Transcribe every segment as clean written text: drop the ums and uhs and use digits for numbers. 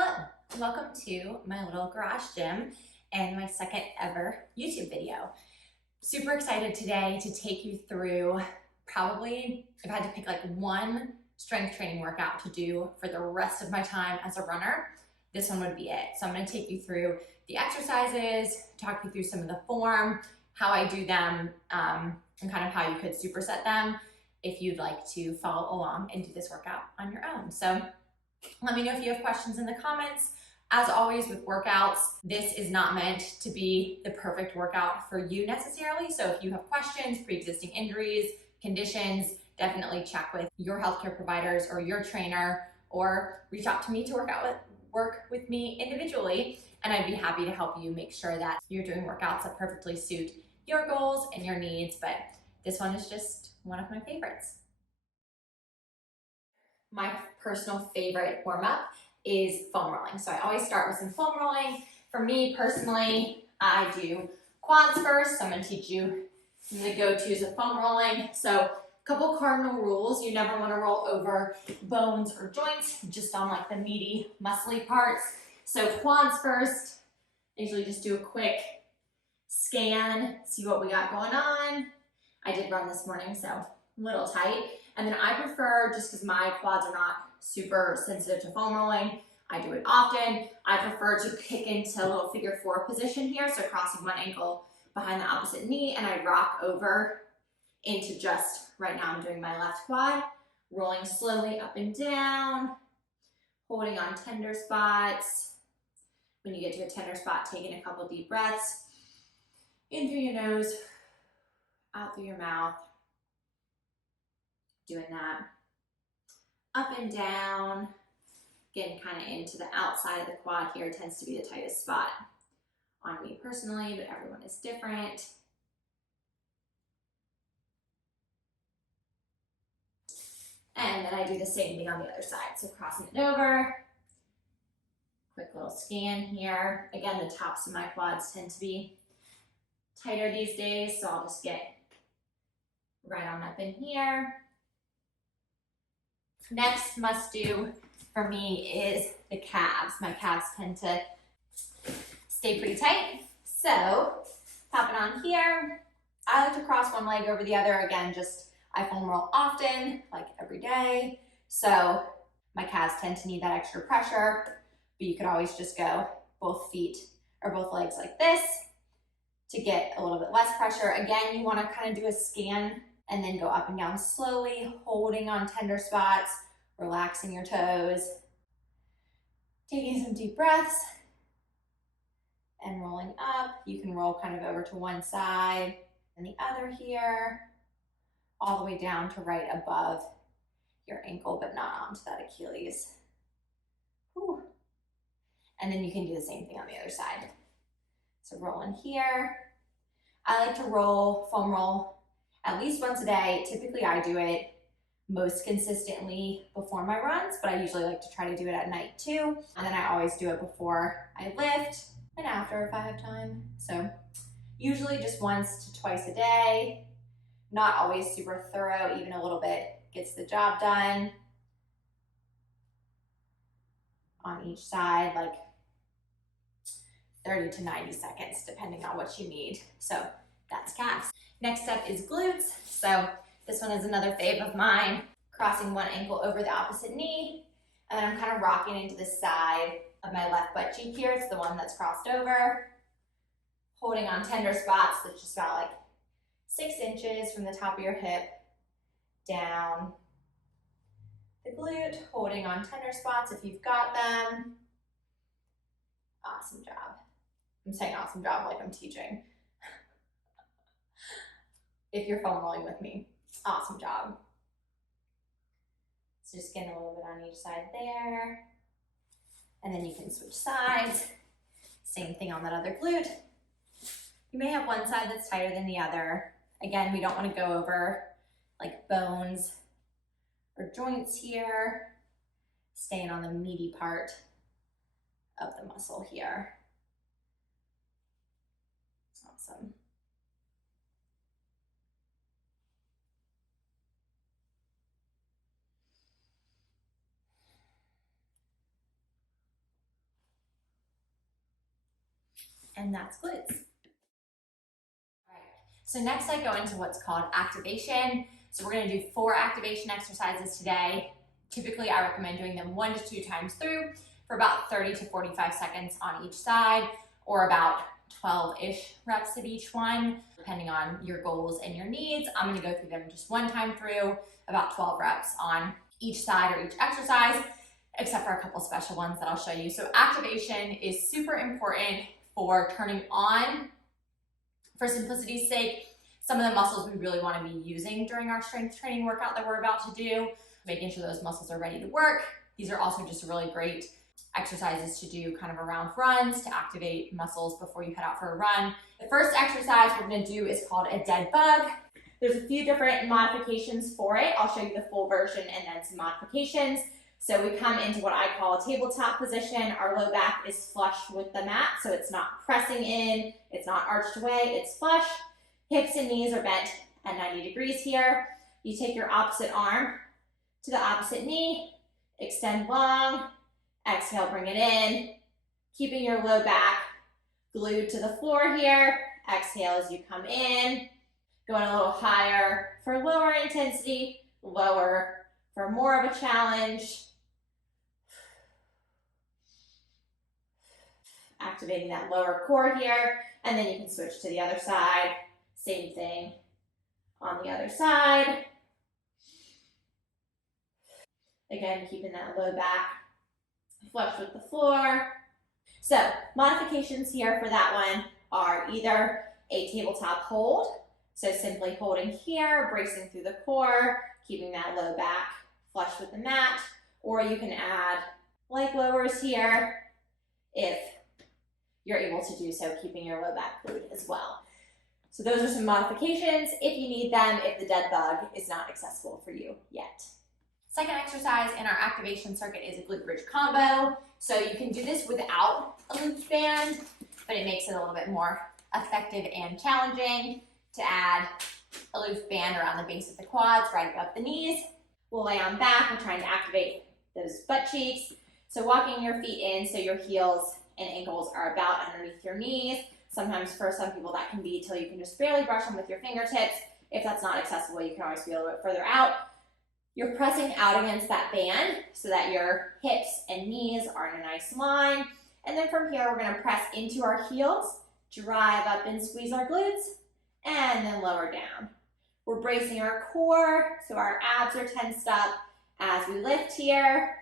Hello, welcome to my little garage gym and my second ever YouTube video. Super excited today to take you through probably, if I had to pick like one strength training workout to do for the rest of my time as a runner, this one would be it. So I'm going to take you through the exercises, talk you through some of the form, how I do them, and kind of how you could superset them if you'd like to follow along and do this workout on your own. So let me know if you have questions in the comments. As always with workouts, this is not meant to be the perfect workout for you necessarily. So if you have questions, pre-existing injuries, conditions, definitely check with your healthcare providers or your trainer, or reach out to me to work with me individually. And I'd be happy to help you make sure that you're doing workouts that perfectly suit your goals and your needs. But this one is just one of my favorites. My personal favorite warm-up is foam rolling. So I always start with some foam rolling. For me personally, I do quads first. So I'm going to teach you the go-tos of foam rolling. So a couple cardinal rules. You never want to roll over bones or joints, just on like the meaty, muscly parts. So quads first. I usually just do a quick scan, see what we got going on. I did run this morning, so a little tight. And then I prefer, just because my quads are not super sensitive to foam rolling, I do it often, I prefer to kick into a little figure 4 position here, so crossing one ankle behind the opposite knee, and I rock over into just, right now I'm doing my left quad, rolling slowly up and down, holding on tender spots. When you get to a tender spot, taking a couple deep breaths, in through your nose, out through your mouth. Doing that up and down, getting kind of into the outside of the quad here. Tends to be the tightest spot on me personally, but everyone is different. And then I do the same thing on the other side. So crossing it over, quick little scan here. Again, the tops of my quads tend to be tighter these days, so I'll just get right on up in here. Next must do for me is the calves. My calves tend to stay pretty tight. So popping on here, I like to cross one leg over the other. Again, just I foam roll often, like every day. So my calves tend to need that extra pressure, but you could always just go both feet or both legs like this to get a little bit less pressure. Again, you want to kind of do a scan and then go up and down slowly, holding on tender spots, relaxing your toes, taking some deep breaths, and rolling up. You can roll kind of over to one side and the other here, all the way down to right above your ankle, but not onto that Achilles. Whew. And then you can do the same thing on the other side. So rolling here. I like to foam roll at least once a day. Typically I do it most consistently before my runs, but I usually like to try to do it at night too. And then I always do it before I lift and after if I have time. So usually just once to twice a day, not always super thorough, even a little bit gets the job done. On each side, like 30 to 90 seconds, depending on what you need. So that's calves. Next up is glutes. So this one is another fave of mine. Crossing one ankle over the opposite knee, and then I'm kind of rocking into the side of my left butt cheek here. It's the one that's crossed over. Holding on tender spots that's just about like 6 inches from the top of your hip down the glute. Holding on tender spots if you've got them. Awesome job. I'm saying awesome job like I'm teaching. If you're foam rolling with me, awesome job. So just getting a little bit on each side there. And then you can switch sides. Same thing on that other glute. You may have one side that's tighter than the other. Again, we don't want to go over like bones or joints here. Staying on the meaty part of the muscle here. Awesome. and that's glutes. All right. So next I go into what's called activation. So we're gonna do 4 activation exercises today. Typically I recommend doing them 1 to 2 times through for about 30 to 45 seconds on each side, or about 12-ish reps of each one, depending on your goals and your needs. I'm gonna go through them just 1 time through, about 12 reps on each side or each exercise, except for a couple special ones that I'll show you. So activation is super important for turning on, for simplicity's sake, some of the muscles we really want to be using during our strength training workout that we're about to do, making sure those muscles are ready to work. These are also just really great exercises to do kind of around runs to activate muscles before you head out for a run. The first exercise we're going to do is called a dead bug. There's a few different modifications for it. I'll show you the full version and then some modifications. So we come into what I call a tabletop position. Our low back is flush with the mat, so it's not pressing in, it's not arched away, it's flush. Hips and knees are bent at 90 degrees here. You take your opposite arm to the opposite knee, extend long, exhale, bring it in, keeping your low back glued to the floor here. Exhale as you come in, going a little higher for lower intensity, lower for more of a challenge. Activating that lower core here, and then you can switch to the other side. Same thing on the other side. Again, keeping that low back flush with the floor. So modifications here for that one are either a tabletop hold, so simply holding here, bracing through the core, keeping that low back flush with the mat, or you can add leg lowers here if you're able to do so, keeping your low back glued as well. So those are some modifications if you need them, if the dead bug is not accessible for you yet. Second exercise in our activation circuit is a glute bridge combo. So you can do this without a loop band, but it makes it a little bit more effective and challenging to add a loop band around the base of the quads, right above the knees. We'll lay on back. We're trying to activate those butt cheeks. So walking your feet in so your heels and ankles are about underneath your knees. Sometimes for some people that can be till you can just barely brush them with your fingertips. If that's not accessible, you can always be a little bit further out. You're pressing out against that band so that your hips and knees are in a nice line. And then from here, we're gonna press into our heels, drive up and squeeze our glutes, and then lower down. We're bracing our core so our abs are tensed up as we lift here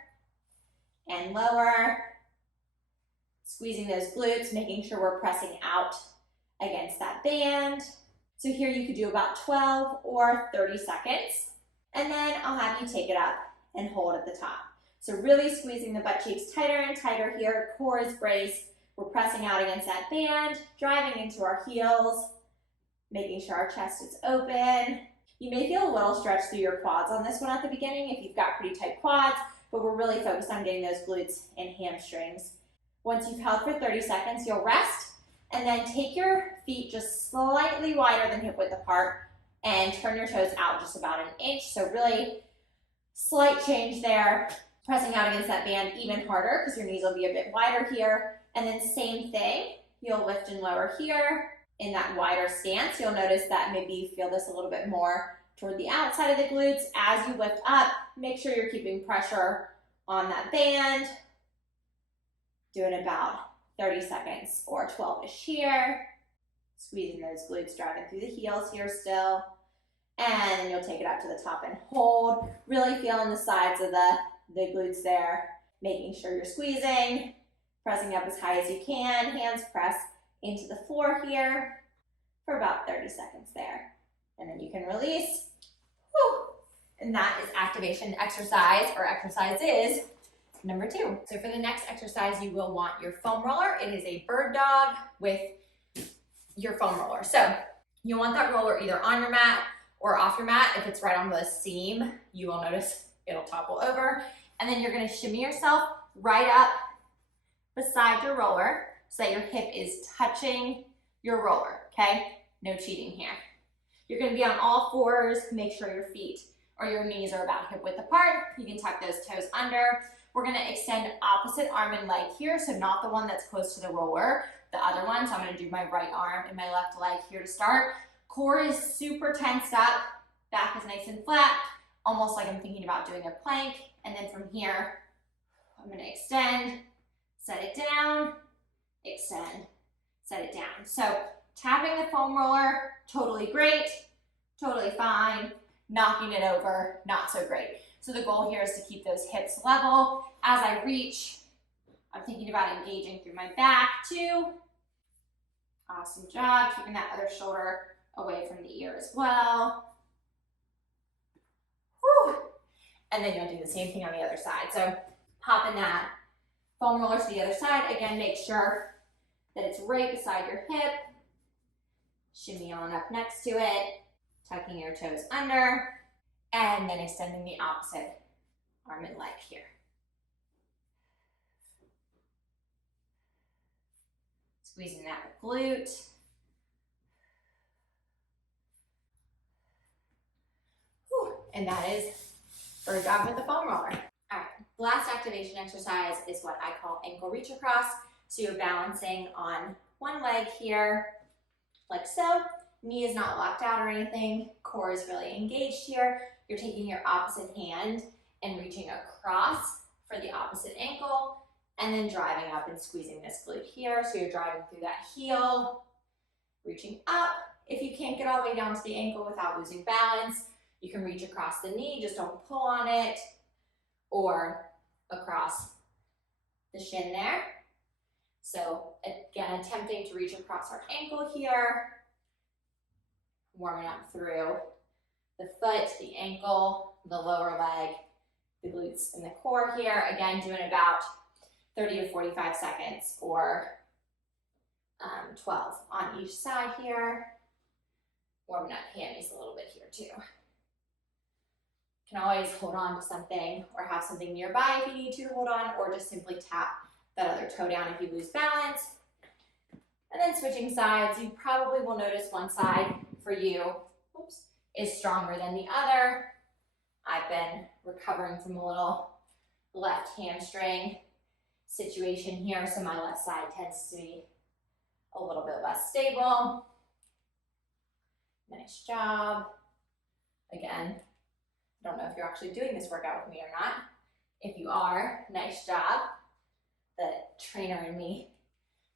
and lower. Squeezing those glutes, making sure we're pressing out against that band. So here you could do about 12 or 30 seconds. And then I'll have you take it up and hold at the top. So really squeezing the butt cheeks tighter and tighter here, core is braced. We're pressing out against that band, driving into our heels, making sure our chest is open. You may feel a little stretch through your quads on this one at the beginning if you've got pretty tight quads, but we're really focused on getting those glutes and hamstrings. Once you've held for 30 seconds, you'll rest, and then take your feet just slightly wider than hip width apart and turn your toes out just about an inch. So really slight change there. Pressing out against that band even harder because your knees will be a bit wider here. And then same thing, you'll lift and lower here in that wider stance. You'll notice that maybe you feel this a little bit more toward the outside of the glutes. As you lift up, make sure you're keeping pressure on that band. Doing about 30 seconds or 12-ish here. Squeezing those glutes, driving through the heels here still. And then you'll take it up to the top and hold. Really feeling the sides of the glutes there. Making sure you're squeezing. Pressing up as high as you can. Hands press into the floor here for about 30 seconds there. And then you can release. Whew. And that is activation exercise, or exercises, number 2. So for the next exercise, you will want your foam roller. It is a bird dog with your foam roller. So you want that roller either on your mat or off your mat. If it's right on the seam, you will notice it'll topple over. And then you're gonna shimmy yourself right up beside your roller so that your hip is touching your roller, okay? No cheating here. You're gonna be on all fours. Make sure your feet or your knees are about hip width apart. You can tuck those toes under. We're gonna extend opposite arm and leg here, so not the one that's close to the roller, the other one. So I'm gonna do my right arm and my left leg here to start. Core is super tensed up, back is nice and flat, almost like I'm thinking about doing a plank. And then from here, I'm gonna extend, set it down, extend, set it down. So tapping the foam roller, totally great, totally fine. Knocking it over, not so great. So the goal here is to keep those hips level. As I reach, I'm thinking about engaging through my back too. Awesome job, keeping that other shoulder away from the ear as well. Whew. And then you'll do the same thing on the other side. So popping that foam roller to the other side. Again, make sure that it's right beside your hip. Shimmy on up next to it. Tucking your toes under, and then extending the opposite arm and leg here. Squeezing that glute. Whew. And that is our job with the foam roller. All right, the last activation exercise is what I call ankle reach across. So you're balancing on one leg here, like so. Knee is not locked out or anything. Core is really engaged here. You're taking your opposite hand and reaching across for the opposite ankle, and then driving up and squeezing this glute here. So you're driving through that heel, reaching up. If you can't get all the way down to the ankle without losing balance, you can reach across the knee, just don't pull on it, or across the shin there. So again, attempting to reach across our ankle here, warming up through the foot, the ankle, the lower leg, the glutes, and the core here. Again, doing about 30 to 45 seconds or 12 on each side here. Warming up hammies a little bit here too. You can always hold on to something or have something nearby if you need to hold on, or just simply tap that other toe down if you lose balance. And then switching sides, you probably will notice one side for you, oops, is stronger than the other. I've been recovering from a little left hamstring situation here, so my left side tends to be a little bit less stable. Nice job. Again, I don't know if you're actually doing this workout with me or not. If you are, nice job. The trainer in me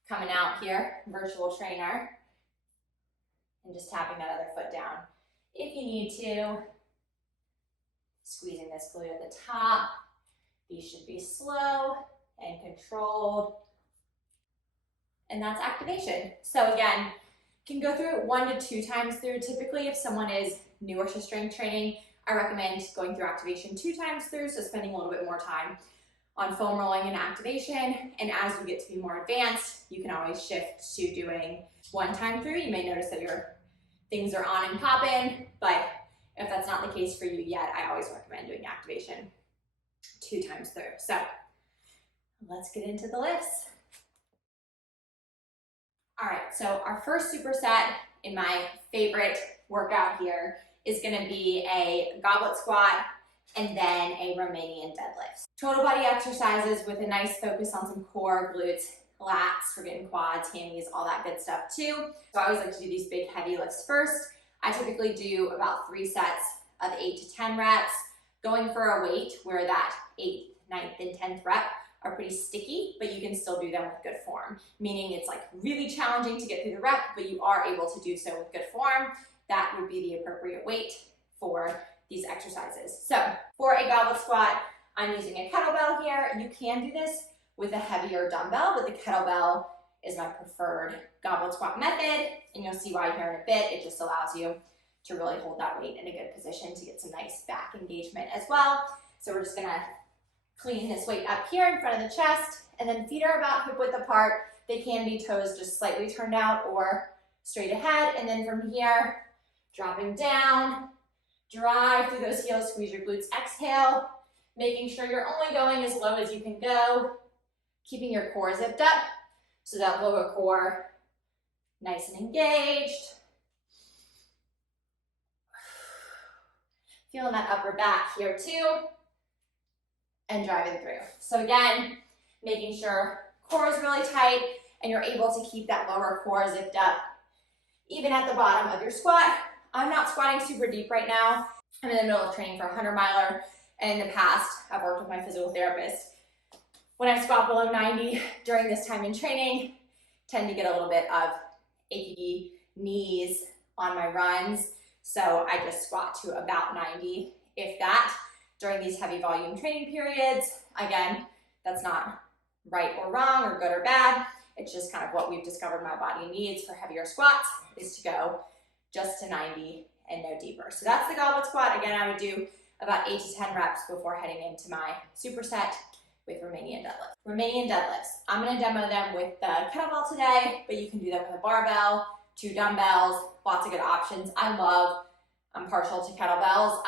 coming out here, virtual trainer. And just tapping that other foot down if you need to. Squeezing this glute at the top. These should be slow and controlled. And that's activation. So again, you can go through it 1 to 2 times through. Typically, if someone is newer to strength training, I recommend going through activation 2 times through, so spending a little bit more time on foam rolling and activation. And as you get to be more advanced, you can always shift to doing 1 time through. You may notice that your things are on and popping, but if that's not the case for you yet, I always recommend doing activation 2 times through. So let's get into the lifts. All right, so our first superset in my favorite workout here is gonna be a goblet squat and then a Romanian deadlift. Total body exercises with a nice focus on some core, glutes, lats, we're getting quads, hammies, all that good stuff too. So I always like to do these big heavy lifts first. I typically do about 3 sets of 8 to 10 reps, going for a weight where that 8th, 9th, and 10th rep are pretty sticky, but you can still do them with good form. Meaning it's like really challenging to get through the rep, but you are able to do so with good form. That would be the appropriate weight for these exercises. So for a goblet squat, I'm using a kettlebell here. You can do this with a heavier dumbbell, but the kettlebell is my preferred goblet squat method, and you'll see why here in a bit. It just allows you to really hold that weight in a good position to get some nice back engagement as well. So we're just gonna clean this weight up here in front of the chest, and then feet are about hip width apart. They can be toes just slightly turned out or straight ahead, and then from here, dropping down, drive through those heels, squeeze your glutes, exhale, making sure you're only going as low as you can go, keeping your core zipped up, so that lower core nice and engaged. Feeling that upper back here too, and driving through. So again, making sure core is really tight, and you're able to keep that lower core zipped up even at the bottom of your squat. I'm not squatting super deep right now. I'm in the middle of training for a 100-miler, and in the past, I've worked with my physical therapist. When I squat below 90 during this time in training, tend to get a little bit of achy knees on my runs, so I just squat to about 90, if that, during these heavy volume training periods. Again, that's not right or wrong or good or bad. It's just kind of what we've discovered my body needs for heavier squats is to go just to 90 and no deeper. So that's the goblet squat. Again, I would do about 8 to 10 reps before heading into my superset with Romanian deadlifts. Romanian deadlifts, I'm gonna demo them with the kettlebell today, but you can do them with a barbell, 2 dumbbells, lots of good options. I'm partial to kettlebells,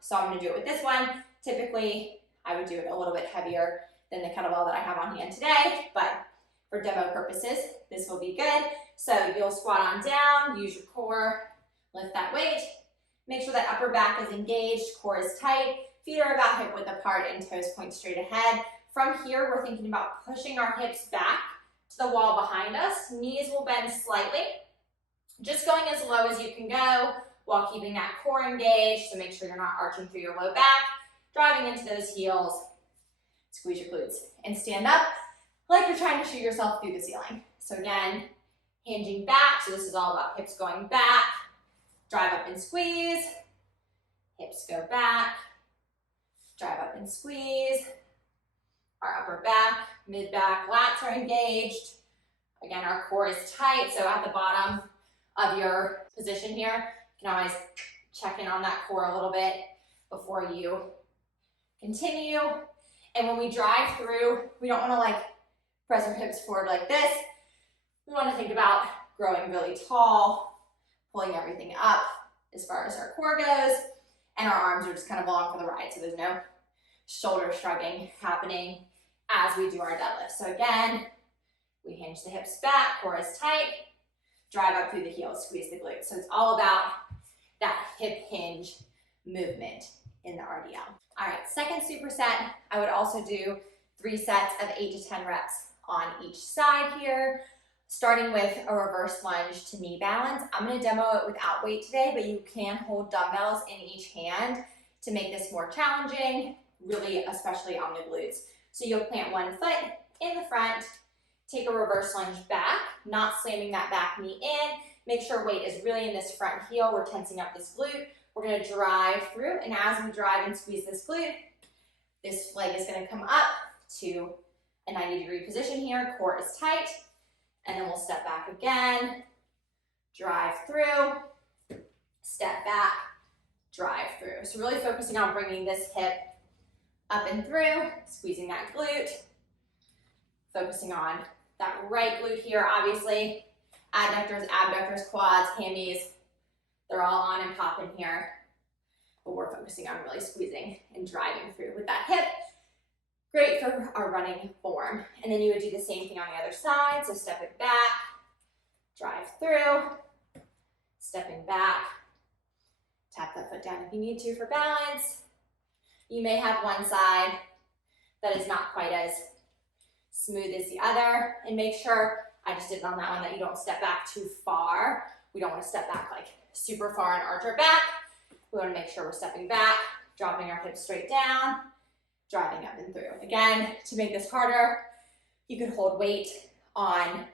so I'm gonna do it with this one. Typically, I would do it a little bit heavier than the kettlebell that I have on hand today, but for demo purposes, this will be good. So you'll squat on down, use your core, lift that weight. Make sure that upper back is engaged, core is tight, feet are about hip width apart and toes point straight ahead. From here, we're thinking about pushing our hips back to the wall behind us. Knees will bend slightly. Just going as low as you can go while keeping that core engaged, so make sure you're not arching through your low back, driving into those heels, squeeze your glutes, and stand up like you're trying to shoot yourself through the ceiling. So again, hinging back, so this is all about hips going back, drive up and squeeze, hips go back, drive up and squeeze, our upper back, mid back, lats are engaged. Again, our core is tight, so at the bottom of your position here, you can always check in on that core a little bit before you continue. And when we drive through, we don't want to like press our hips forward like this. We want to think about growing really tall, pulling everything up as far as our core goes, and our arms are just kind of along for the ride, so there's no shoulder shrugging happening as we do our deadlift. So again, we hinge the hips back, core is tight, drive up through the heels, squeeze the glutes. So it's all about that hip hinge movement in the RDL. All right, second superset, I would also do 3 sets of 8 to 10 reps on each side here, starting with a reverse lunge to knee balance. I'm gonna demo it without weight today, but you can hold dumbbells in each hand to make this more challenging, really especially on the glutes. So you'll plant one foot in the front, take a reverse lunge back, not slamming that back knee in. Make sure weight is really in this front heel. We're tensing up this glute. We're gonna drive through, and as we drive and squeeze this glute, this leg is gonna come up to a 90-degree position here. Core is tight, and then we'll step back again, drive through, step back, drive through. So really focusing on bringing this hip up and through, squeezing that glute, focusing on that right glute here, obviously, adductors, abductors, quads, hammies, they're all on and popping here, but we're focusing on really squeezing and driving through with that hip. Great for our running form. And then you would do the same thing on the other side, so step it back, drive through, stepping back, tap that foot down if you need to for balance. You may have one side that is not quite as smooth as the other, and make sure, I just did it on that one, that you don't step back too far. We don't want to step back like super far and arch our back. We want to make sure we're stepping back, dropping our hips straight down, driving up and through. Again, to make this harder, you could hold weight on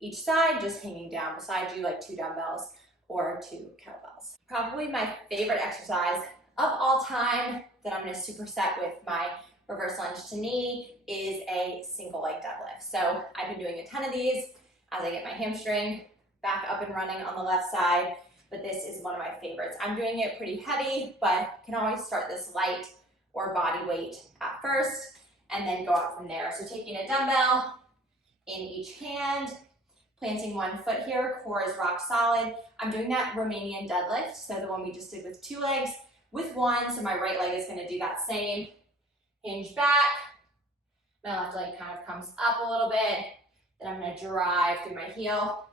each side, just hanging down beside you like 2 dumbbells or 2 kettlebells. Probably my favorite exercise of all time that I'm going to superset with my reverse lunge to knee is a single leg deadlift. So I've been doing a ton of these as I get my hamstring back up and running on the left side, but this is one of my favorites. I'm doing it pretty heavy, but can always start this light or body weight at first and then go up from there. So taking a dumbbell in each hand, planting one foot here, core is rock solid. I'm doing that Romanian deadlift, so the one we just did with 2 legs, with 1, so my right leg is gonna do that same. Hinge back, my left leg kind of comes up a little bit, then I'm gonna drive through my heel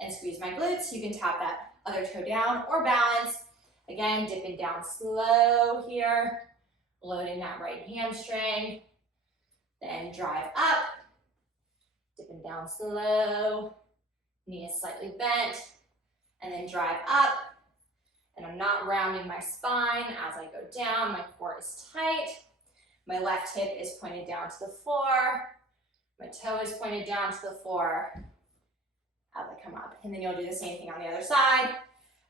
and squeeze my glutes. You can tap that other toe down or balance. Again, dipping down slow here, loading that right hamstring, then drive up, Tipping down slow, knee is slightly bent, and then drive up. And I'm not rounding my spine as I go down. My core is tight. My left hip is pointed down to the floor. My toe is pointed down to the floor as I come up. And then you'll do the same thing on the other side.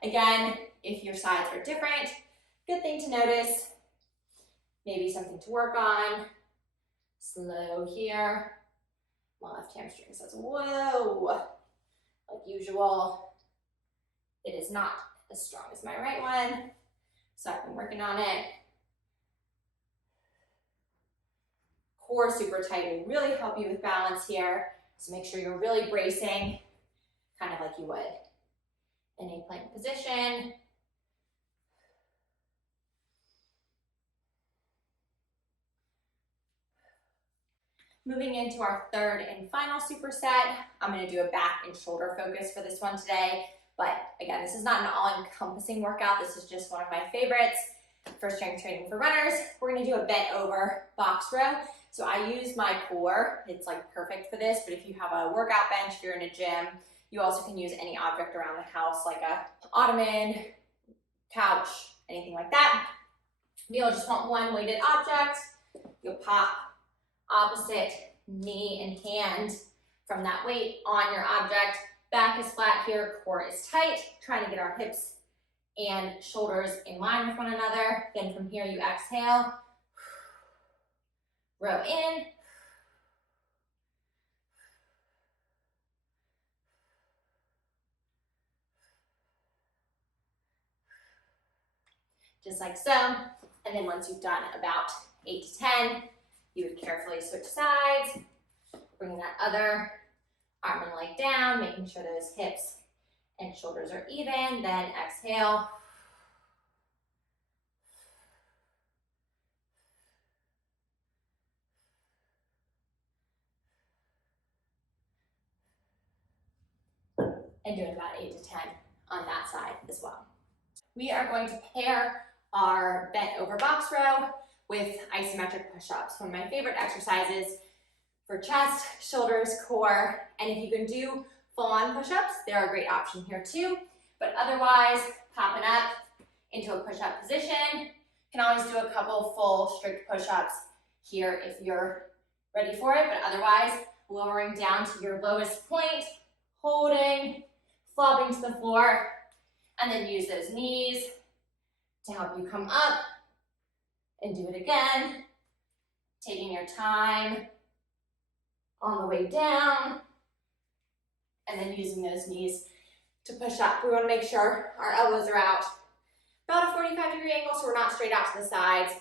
Again, if your sides are different, good thing to notice. Maybe something to work on. Slow here. My left hamstring says, whoa. Like usual, it is not as strong as my right one, so I've been working on it. Core super tight will really help you with balance here, so make sure you're really bracing, kind of like you would in a plank position. Moving into our third and final superset, I'm going to do a back and shoulder focus for this one today. But again, this is not an all-encompassing workout. This is just one of my favorites for strength training for runners. We're going to do a bent over box row. So I use my core. It's like perfect for this, but if you have a workout bench, if you're in a gym, you also can use any object around the house, like a ottoman, couch, anything like that. You'll just want one weighted object. You'll pop opposite knee and hand from that weight on your object. Back is flat here, core is tight, trying to get our hips and shoulders in line with one another. Then from here you exhale, row in, just like so. And then once you've done about 8 to 10, you would carefully switch sides, bring that other arm and leg down, making sure those hips and shoulders are even. Then exhale. And doing about 8 to 10 on that side as well. We are going to pair our bent over box row with isometric push-ups. One of my favorite exercises for chest, shoulders, core, and if you can do full-on push-ups, they're a great option here too. But otherwise, popping up into a push-up position. You can always do a couple full strict push-ups here if you're ready for it, but otherwise, lowering down to your lowest point, holding, flopping to the floor, and then use those knees to help you come up and do it again, taking your time on the way down, and then using those knees to push up. We want to make sure our elbows are out about a 45-degree angle, so we're not straight out to the sides.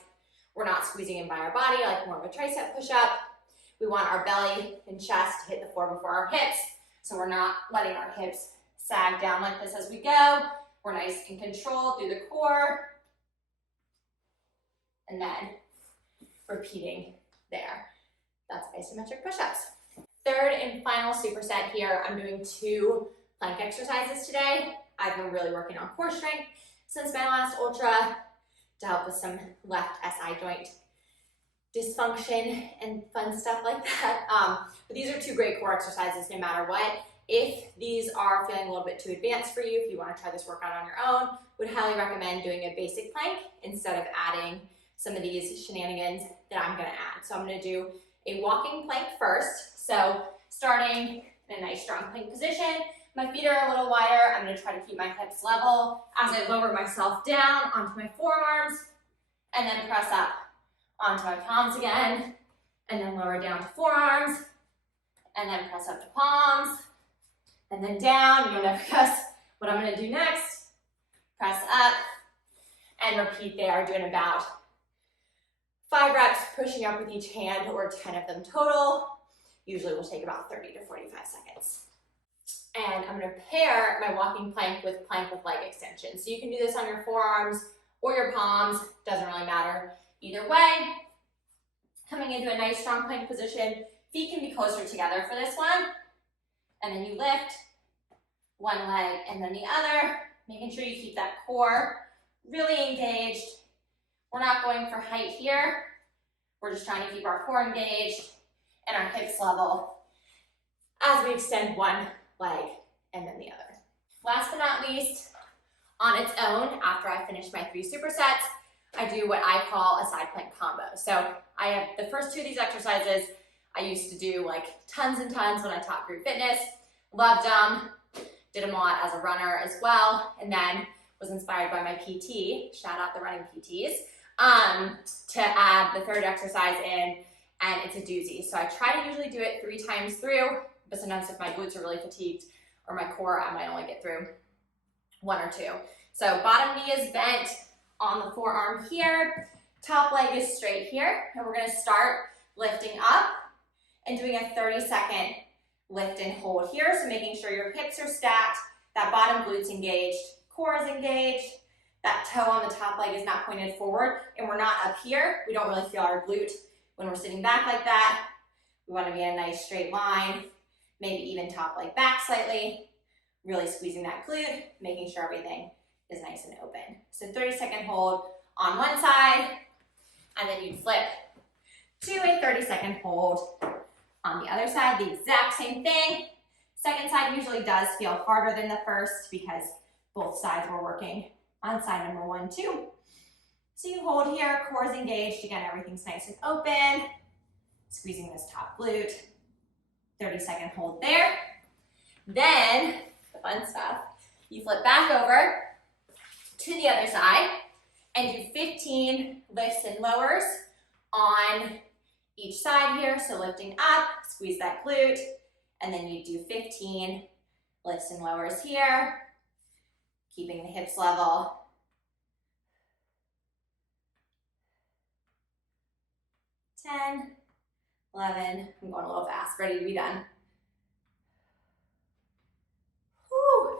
We're not squeezing in by our body like more of a tricep push-up. We want our belly and chest to hit the floor before our hips, so we're not letting our hips sag down like this as we go. We're nice and controlled through the core, and then repeating there. That's isometric push-ups. Third and final superset here, I'm doing 2 plank exercises today. I've been really working on core strength since my last ultra to help with some left SI joint dysfunction and fun stuff like that. But these are 2 great core exercises no matter what. If these are feeling a little bit too advanced for you, if you want to try this workout on your own, would highly recommend doing a basic plank instead of adding some of these shenanigans that I'm going to add. So I'm going to do a walking plank first. So starting in a nice strong plank position, my feet are a little wider. I'm going to try to keep my hips level as I lower myself down onto my forearms and then press up onto my palms again and then lower down to forearms and then press up to palms and then down. You'll never guess what I'm going to do next. Press up and repeat there, doing about 5 reps, pushing up with each hand, or 10 of them total. Usually will take about 30 to 45 seconds. And I'm going to pair my walking plank with leg extension. So you can do this on your forearms or your palms, doesn't really matter either way. Coming into a nice strong plank position, feet can be closer together for this one. And then you lift one leg and then the other, making sure you keep that core really engaged. We're not going for height here. We're just trying to keep our core engaged and our hips level. as we extend one leg and then the other. Last but not least, on its own, after I finish my 3 supersets, I do what I call a side plank combo. So I have the first 2 of these exercises I used to do like tons and tons when I taught group fitness. Loved them, did them a lot as a runner as well, and then was inspired by my PT, shout out the running PTs, to add the 3rd exercise in, and it's a doozy. So I try to usually do it 3 times through, but sometimes if my glutes are really fatigued or my core, I might only get through 1 or 2. So bottom knee is bent on the forearm here, top leg is straight here, and we're gonna start lifting up and doing a 30-second lift and hold here. So making sure your hips are stacked, that bottom glute's engaged, core is engaged, that toe on the top leg is not pointed forward, and we're not up here. We don't really feel our glute when we're sitting back like that. We want to be in a nice straight line, maybe even top leg back slightly, really squeezing that glute, making sure everything is nice and open. So 30-second hold on one side, and then you'd flip to a 30-second hold on the other side, the exact same thing. Second side usually does feel harder than the first because both sides were working on side number 1 too. So you hold here, core is engaged. Again, everything's nice and open. Squeezing this top glute. 30-second hold there. Then, the fun stuff, you flip back over to the other side and do 15 lifts and lowers on each side here. So lifting up, squeeze that glute, and then you do 15 lifts and lowers here, keeping the hips level. 10, 11, I'm going a little fast, ready to be done. Whew.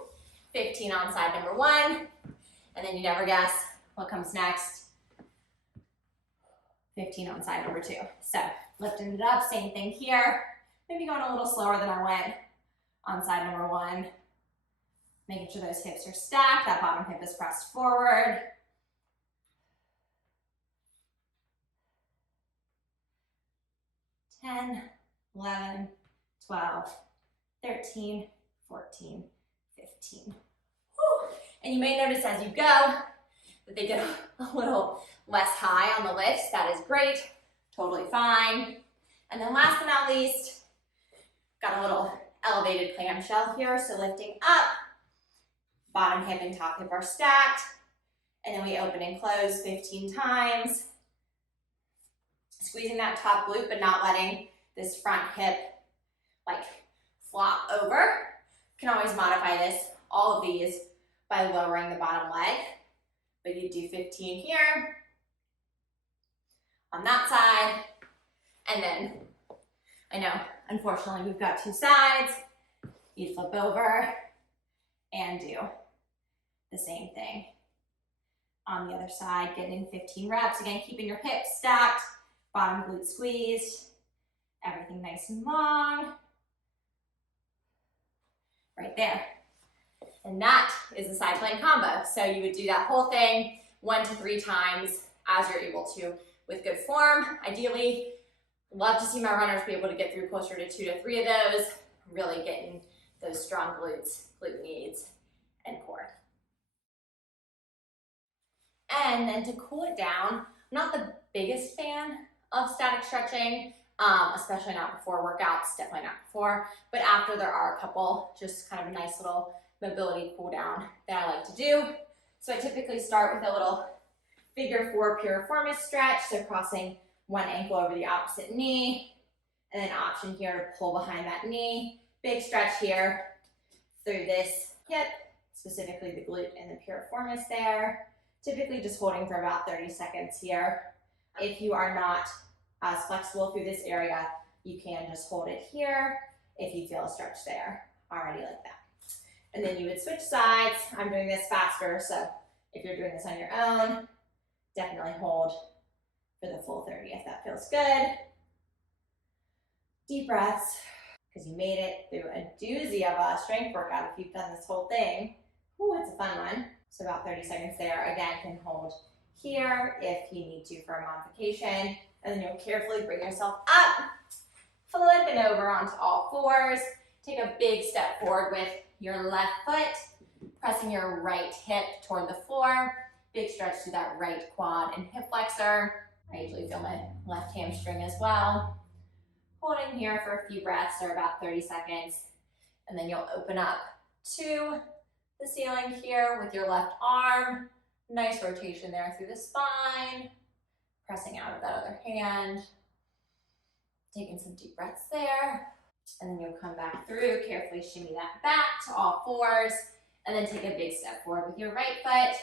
15 on side number 1, and then you never guess what comes next. 15 on side number 2. So lifting it up, same thing here. Maybe going a little slower than I went on side number 1. Making sure those hips are stacked, that bottom hip is pressed forward. Ten, 11, 12, 13, 14, 15. Whew. And you may notice as you go that they get a little less high on the lifts. That is great, totally fine. And then last but not least, got a little elevated clamshell here. So lifting up, bottom hip and top hip are stacked. And then we open and close 15 times. Squeezing that top glute, but not letting this front hip like flop over. You can always modify this, all of these, by lowering the bottom leg. But you do 15 here, on that side, and then, I know, unfortunately we've got 2 sides. You flip over and do the same thing on the other side, getting 15 reps. Again, keeping your hips stacked, bottom glute squeezed, everything nice and long. Right there. And that is the side plank combo. So you would do that whole thing 1 to 3 times as you're able to with good form. Ideally, love to see my runners be able to get through closer to 2 to 3 of those, really getting those strong glutes, glute medius, and core. And then to cool it down, I'm not the biggest fan of static stretching, especially not before workouts, definitely not before, but after there are a couple, just kind of a nice little mobility cool down that I like to do. So I typically start with a little figure 4 piriformis stretch, so crossing one ankle over the opposite knee, and then option here to pull behind that knee. Big stretch here through this hip, specifically the glute and the piriformis there. Typically just holding for about 30 seconds here. If you are not as flexible through this area, you can just hold it here if you feel a stretch there already like that. And then you would switch sides. I'm doing this faster, so if you're doing this on your own, definitely hold for the full 30 if that feels good. Deep breaths, because you made it through a doozy of a strength workout if you've done this whole thing. Ooh, it's a fun one. So about 30 seconds there. Again, can hold here if you need to for a modification. And then you'll carefully bring yourself up, flipping over onto all 4s. Take a big step forward with your left foot, pressing your right hip toward the floor. Big stretch to that right quad and hip flexor. I usually feel my left hamstring as well. Holding here for a few breaths or about 30 seconds. And then you'll open up to the ceiling here with your left arm. Nice rotation there through the spine. Pressing out of that other hand. Taking some deep breaths there. And then you'll come back through, carefully shimmy that back to all fours. And then take a big step forward with your right foot.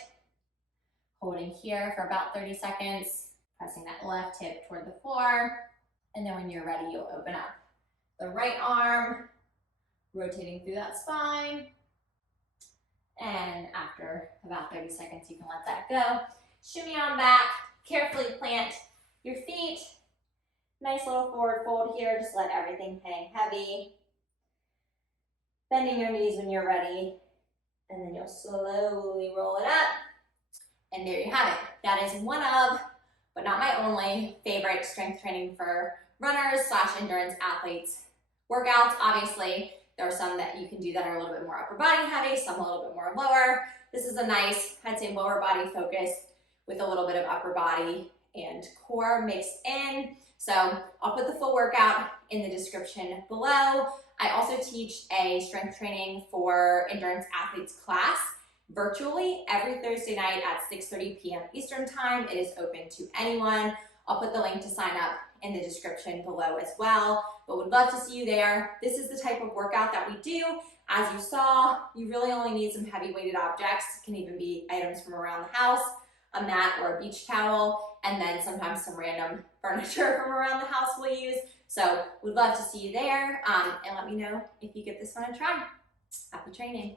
Holding here for about 30 seconds. Pressing that left hip toward the floor. And then when you're ready, you'll open up the right arm, rotating through that spine. And after about 30 seconds, you can let that go. Shimmy on back, carefully plant your feet. Nice little forward fold here, just let everything hang heavy. Bending your knees when you're ready. And then you'll slowly roll it up. And there you have it. That is one of, but not my only, favorite strength training for runners / endurance athletes workouts. Obviously, there are some that you can do that are a little bit more upper body heavy, some a little bit more lower. This is a nice, I'd say, lower body focus with a little bit of upper body and core mixed in. So I'll put the full workout in the description below. I also teach a strength training for endurance athletes class virtually every Thursday night at 6:30 p.m. Eastern time. It is open to anyone. I'll put the link to sign up in the description below as well, but would love to see you there. This is the type of workout that we do. As you saw, you really only need some heavy weighted objects. It can even be items from around the house, a mat or a beach towel, and then sometimes some random furniture from around the house we'll use. So would love to see you there, and let me know if you give this one a try. Happy training.